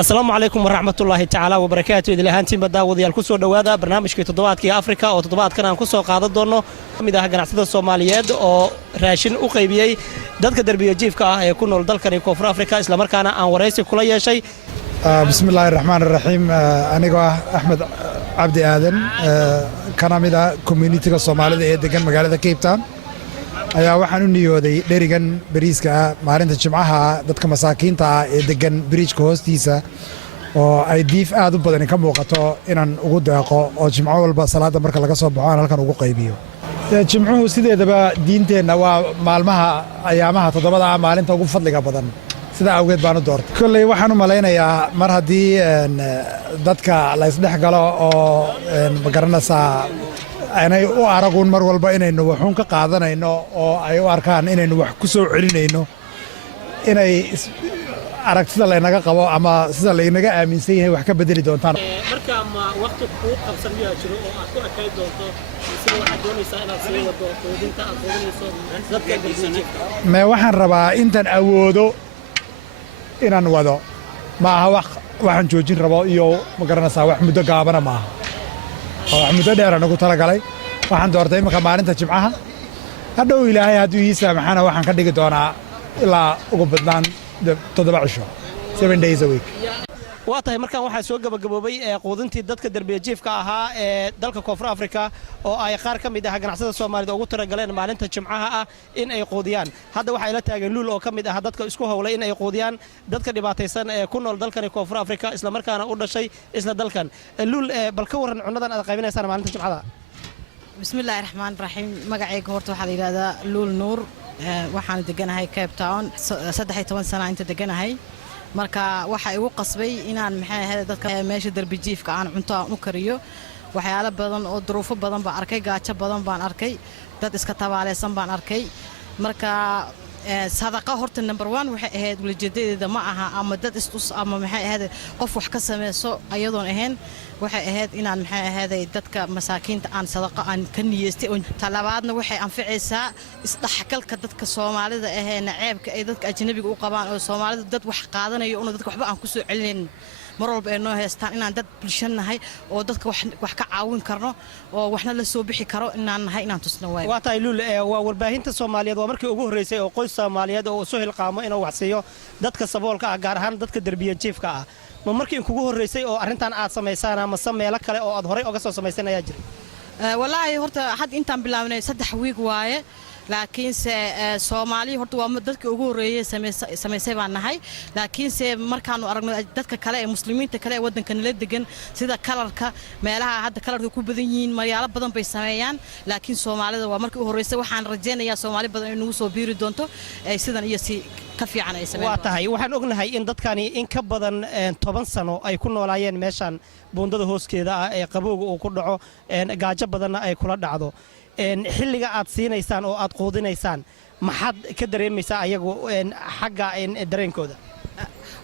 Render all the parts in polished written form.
السلام عليكم ورحمة الله تعالى وبركاته. إذا لهانتين بداودي الكسور دوادا برنامج كي تضبط كي أفريقيا أو تضبط كنا نكسر قاعدة دونه ميدا هجنا عصير الصوماليات أو راشين وقيبيي دتك دربي جيف كا يكونوا الدل كان يكون في أفريقيا إسلام كان عن ورئيس كل شيء. بسم الله الرحمن الرحيم. أنا أحمد عبد آدم كان ميدا كوميونيتي الصومالية دكان مقالة كيب تاون. ayaa waxaan u niyooday dherigan bariiska maalinta jimcaha dadka masaakiinta ah ee degan bridge-ka hoostiisa oo ay diif aad u badan ka muuqato inaan ugu deeqo oo jimco walba salaada marka laga soo baxo aan halkan ugu qaybiyo. Jimcuhu sideedaba diinteenna waa maalmaha ayaamaha toddobada maalinta ugu fadliga badan sida awgeed baan u doortay. Kolley waxaan u malaynayaa mar haddii dadka la isdhex galo oo magaranaysaa anay u aragun mar walba inaynu waxun ka qaadanayno oo ay u arkaan inaynu wax ku soo celinayno inay aragtida laynaga qabo ama sida laynaga aaminsan yahay wax ka bedeli doontaan. marka ma waqti ku qabsan miyaa jiro oo aad ku akay doonto sida waxa doonaysaa inaad sii wado qoodinta aad qoodinayso dadka dalxiiska ma waxaan rabaa intaan awoodo inaan wado ma aha waxaan joojin rabo iyo ma garanaysaa wax muddo gaabana maaha muddo dheer aan ugu talagalay waxaan doortay imika maalinta jimcaha hadhow ilaahay hadduu ii saamaxana waxaan ka dhigi doonaa ilaa ugu badnaan 7 cisho 7 days a week. waa tahay markaan waxaa soo gabagaboobay quudintii dadka darbiga jiifka ahaa ee dalka koonfur afrika oo ay qaar ka mid ah ganacsada Soomaalida ugu talagaleen maalinta jimcaha ah in ay quudiyaan. hadda waxa ay la taagan luul oo ka mid ah dadka isku hawlay in ay quudiyaan dadka dhibaataysan ee ku nool dalkan koonfur afrika isla markaana u dhashay isla dalkan. luul bal ka waran cunadan aad qaybinaysaan maalinta jimcaha. bismillaahir rahmaanir rahiim. magacayga horta waxa la yiraahdaa luul nuur waxaan deganahay Cape Town 13 sano inta deganahay. marka waxa igu qasbay inaan maxay ahayd dadka meesha darbi jiifka aan cunto aan u kariyo waxyaalo badan oo duruufo badan baan arkay gaajo badan baan arkay dad iska tabaaleysan baan arkay marka sadaqa horta number 1 waxay ahayd walajeedadeeda ma aha ama dad istus ama maxay ahayd qof wax ka sameeyo ayadoon ahayn waxay ahayd inaan maxay ahayd dadka masaakiinta aan sadaqa aan ka niyeystay oo talabaadna waxay anficaysaa isdhaxgalka dadka Soomaalida ee naceebka ay dadka ajnabiga u qabaan oo Soomaalida dad wax qaadanayo oo dadka waxba aan ku soo celin mar walba ay noo heestaan inaan dad bulshanahay oo dadka wax ka caawin karno oo waxna la soo bixi karo inaan nahay inaan tusno way. waa tahay luul waa warbaahinta Soomaaliyeed waa markii ugu horeysay oo qoys Soomaaliyeed oo soo hilqaamo inuu wax siiyo dadka saboolka ah gaar ahaan dadka darbiga jiifka ah. ma markii ugu horeysay oo arintan aad sameysaan ama sameelo kale oo aad horey uga soo sameysay ayaa jira. wallaahi horta had intaan bilaabnay 3 week waaye laakiin Soomaali horta waa dadka ugu horeeyay sameysay baan nahay laakiin markaan aragno dadka kale ee muslimiinta kale ee wadankan la degan sida kalarka meelaha hadda kalarka ku badan yihiin maryaalo badan bay sameeyaan laakiin Soomaalida waa markii ugu horeysay waxaan rajeynayaa Soomaali badan inuu soo biiri doonto sidan iyo si ka fiican ay sameeyaan. waa tahay waxaan ognahay in dadkani in ka badan 10 sano ay ku noolaayeen meeshan buundada hooskeeda ah ee qabowga uu ku dhaco gaajo badanna ay kula dhacdo. xilliga aad siinaysaan oo aad quudinaysaan maxaad ka dareemaysaa ayagu xagga dareenkooda.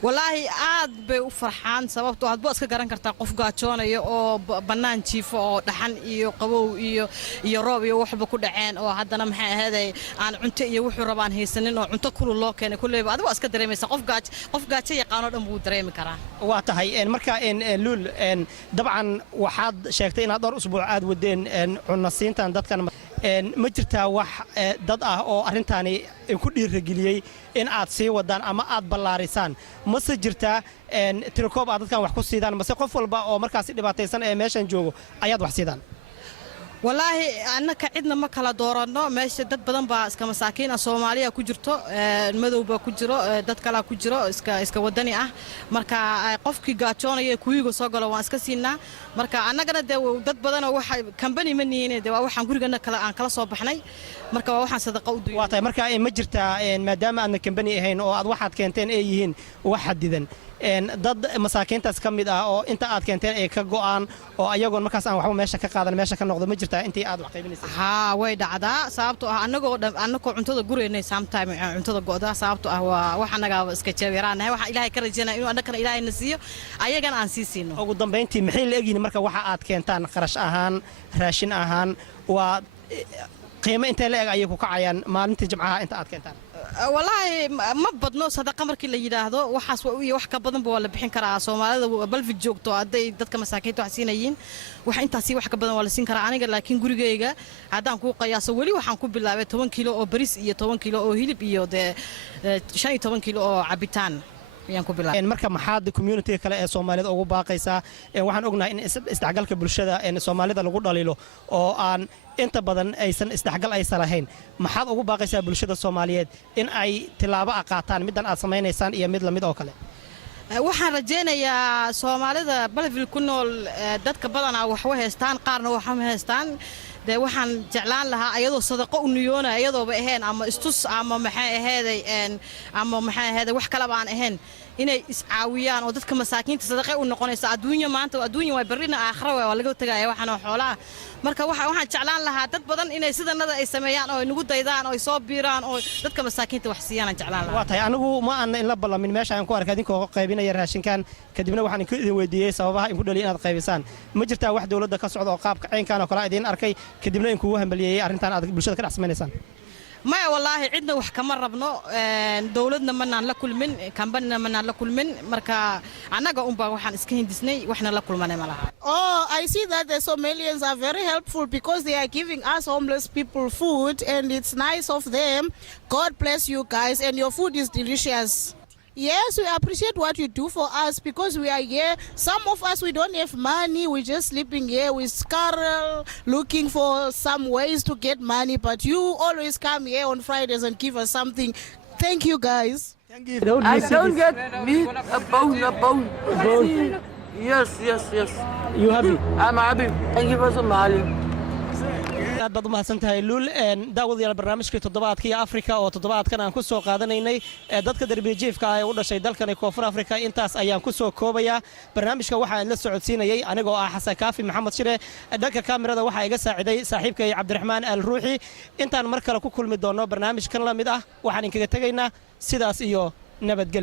wallaahi aad bay u farxaan sababtoo aad iska garan kartaa qof gaajoonayo oo banaan jiifo oo dhaxan iyo qabow iyo roob iyo waxba ku dhaceen oo haddana maxay ahaday aan cunto iyo wuxuu rabaan haysanin oo cunto kulul loo keenay kulleeyba adigu iska dareemaysaa qof gaajo yaqaan dhan buu dareemi karaa. waa tahay marka luul dabcan waxaad sheegtay inaad dhowr usbuuc aad wadeen cunno siintan dadkan ma jirtaa wax dad ah oo arrintaani ku dhiirigeliyay in aad sii wadaan ama aad ballaarisaan mase jirtaa tirkoob aad dadkan wax ku siidaan mase qof walba oo markaas dhibaataysan ee meeshan joogo ayaad wax siidaan. wallaahi annaka cidna ma kala doorano meesha dad badan baa iska masaakiin ah Soomaaliya ku jirto madowba ku jiro dad kale ku jiro iska wadani ah marka qofkii gaajoonaya kuwiiga soo galo waan iska siinaa marka annagana dad badan oo waxa company ma nihiin waa waxaan gurigana kala aan kala soo baxnay marka waa waxaan sadaqa u duuyo. waa tahay marka ma jirtaa maadaama aadna company ahayn oo aad waxaad keenteen ay yihiin wax xadidan dad masaakiintaas ka mid ah oo inta aad keenteen ay ka go'aan oo ayagoon markaas aan waxba meesha ka qaadan meesha ka noqdo ma jirtaa intii aad wax qaybinaysay. way dhacdaa sababtoo ah annagoo cuntada gureynay sometime cuntada go'da sababtoo ah waa wax anaga iska jeebiraanahay waxa Ilaahay ka rajeynaa inuu annagana Ilaahay na siiyo ayagana aan siino. ugu dambeyntii maxay la egyihiin marka waxa aad keentaan qarash ahaan raashin ahaan waa qiimo intee la eg ayay ku kacayaan maalintii jimcaha inta aad keentaan. والله ما بدنو صدقة مركي اللي يراهدو وحاس وح كبدن بولا بحين كرا سومالida bal fi joogto aday dadka masaakiinta wax siinayeen wax intaasi wax ka badan wala siin kara aniga laakiin gurigeyga hadaan ku qiyaaso wali waxaan ku bilaabay 10 kilo oo bariis iyo 10 kilo oo hilib iyo 15 kilo oo cabitaan ayaan ku bilaabay marka maxaad community kale ee Soomaalida ugu baaqaysaa waxaan ognahay in isdhexgalka bulshada ee Soomaalida lagu dhaliilo oo aan inta badan aysan isdhexgal aysan lahayn maxaad ugu baaqaysaa bulshada Soomaaliyeed in ay tilaabo qaataan midan aad sameeynaysan iyo mid la mid oo kale waxaan rajaynayaa Soomaalida balfil ku nool dadka badan wax way haystaan qaarna wax ma haystaan waxaan jeclaan lahaa ayadoo sadaqo u niyoona ayadoo ba ahayn ama istus ama maxay ahayd wax kale baan ahayn inay iscaawiyaan oo dadka masaakiinta sadaqo u noqonaysa adduunyo maanta adduunyo way barina aakhira waa laga tagayaa waxana xoolaha marka waxaan jeclaan lahaa dad badan inay sidanada ay sameeyaan oo nagu daydaan oo soo biiraan oo dadka masaakiinta wax siiyaan jeclaan lahaa waa tahay anigu ma aan in la ballamin meesha aan ku arkay idinkoo qaybinaya raashinkan kadibna waxaan idin weydiiyay sababaha in ku dhaliyo inaad qaybisaan ma jirtaa wax dawladda ka socdo oo qaabka caynkan oo kale idin arkay kadibna in kugu hambaliyay arintan aad bulshada ka dhaxsamaynaysan ما والله عندنا وح كمان ربنا دولتنا منا ناكل من كمبنا منا ناكل من مركا أنا قا وحن إسكين ديسني وإحنا ناكل منا ملها. Oh, I see that the Somalians are very helpful because they are giving us homeless people food and it's nice of them. God bless you guys and your food is delicious. Yes, we appreciate what you do for us because we are here. Some of us, we don't have money. We're just sleeping here. We scurry looking for some ways to get money. But you always come here on Fridays and give us something. Thank you, guys. I don't get meat, a bone. Yes. You happy? I'm happy. Thank you for some money. aad baad u mahadsantahay luul daawadayaal barnaamijkii toddobaadkii Afrika oo toddobaadkan aan ku soo qaadanaynay dadka darbijiifka ah ee u dhashay dalkan Koonfur Afrika intaas ayaan ku soo koobayaa barnaamijka waxa aan la socodsiinayay anigoo ah Xasan Kaafi Maxamed Shire dhanka kaamirada waxa iga saaciday saaxiibkay Cabdiraxmaan Al Ruuxi intaan mar kale ku kulmi doono barnaamijkan la mid ah waxaan kaga tagaynaa sidaas iyo nabadgelyo